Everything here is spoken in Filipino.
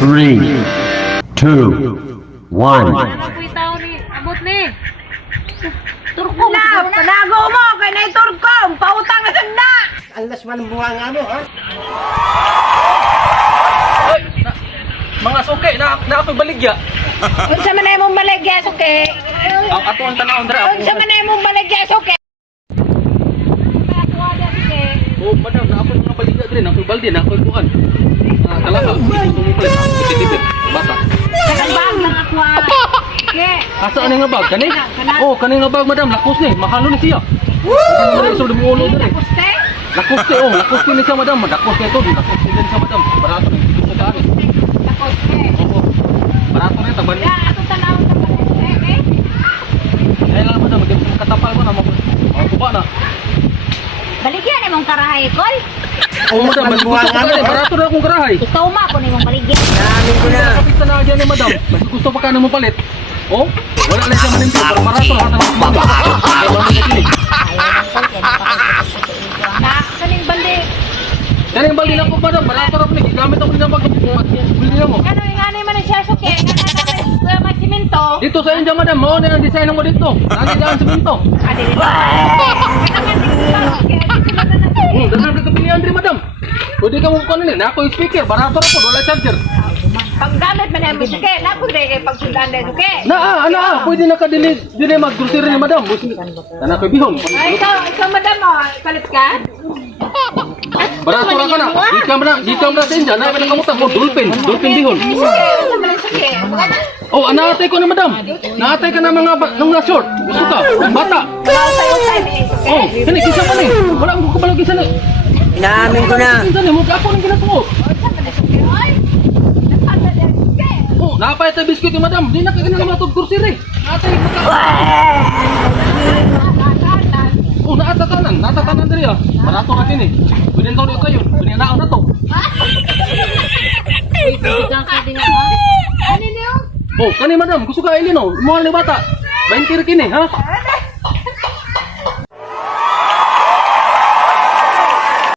3, 2, 1. Nakuitaw ni, abot ni. Turkom na, panago mo, kay na turkom, pautang na sagda. Alas man ang buha nga mo, ha? Ay, mga suke, na ako'y baligya. Unsa man imong baligya suke? Ang ato ang tanawon dra. Unsa man imong baligya suke? Oh, madam, na ako'y mga baligya dre, ako'y balde, na ako'y bukan. Kalaka, tumupay, kitibit, bata. Kanang bag lang ako. Ke. Asa ani nga bag? Kani? Oh, kani nga bag, madam, lakos ni, mahalo ni siya. Ano iso dumi ulo dre. Puste? Lakos ni siya, madam, lakos ni ito, lakos ni din siya, madam. Barato ni dito sa daan. Puste. Oo. Barato ni taban. Ya, ato tanawon sa puste eh. Ay lang, madam, di mo katapal mo na mo. Oh, kuba na. Baligyan imong karahay kol. Oh, madam, mas gusto ko kani, barato na akong karahay. Ikaw ma ko nimong baligyan. Namin ko na. Kapit na dyan ni madam. Mas gusto pa ka na mo palit. Oh, wala lang siya maninti. Pero barato na hatang mga. Ay, wala na kinig. Na kaning balde. Kaning baldi na ko, madam. Barato na po ni. Gamit ako nila bili na mo. Kano ingani man siya suke? Kuya may simento. Dito sa inyo, madam. Mao na ang design mo dito. Lagi dyan sa minto. Adi dito. Dahan ka kapilihan rin, madam. Pwede ka mo kunin. Na ako yung speaker. Barato na po. Wala charger. Paggamit man ang suke, na ko dai kay pagsundan dai suke. Ana. Pwede na ka dili mag-grocery ni madam. Ana ko bihon. Ay, ikaw madam mo, palit ka? Barato na ka na. Di ka na sa inyo. Na ka kamutan mo. Dolphin bihon. Suke, man suke. Oh, anaatay ko na madam. Naatay ka na mga short. Gusto ka? Bata. Wala tayo time ni suke. Oh, kani kisa man eh. Wala akong kabalog kisa na. Namin ko na. Kisa na mo ako nang ginatuo. Ay, nasada dai suke. Oh, napay ta biskuit ni madam. Di na ka ganang matog grocery. Naatay ka. Oh, natatanan diri ah. Barato ka kini. Pwede to kayo. Pwede na na to. Oh, kani madam, gusto ka ilino. Mahal ni bata. 20 kini, ha?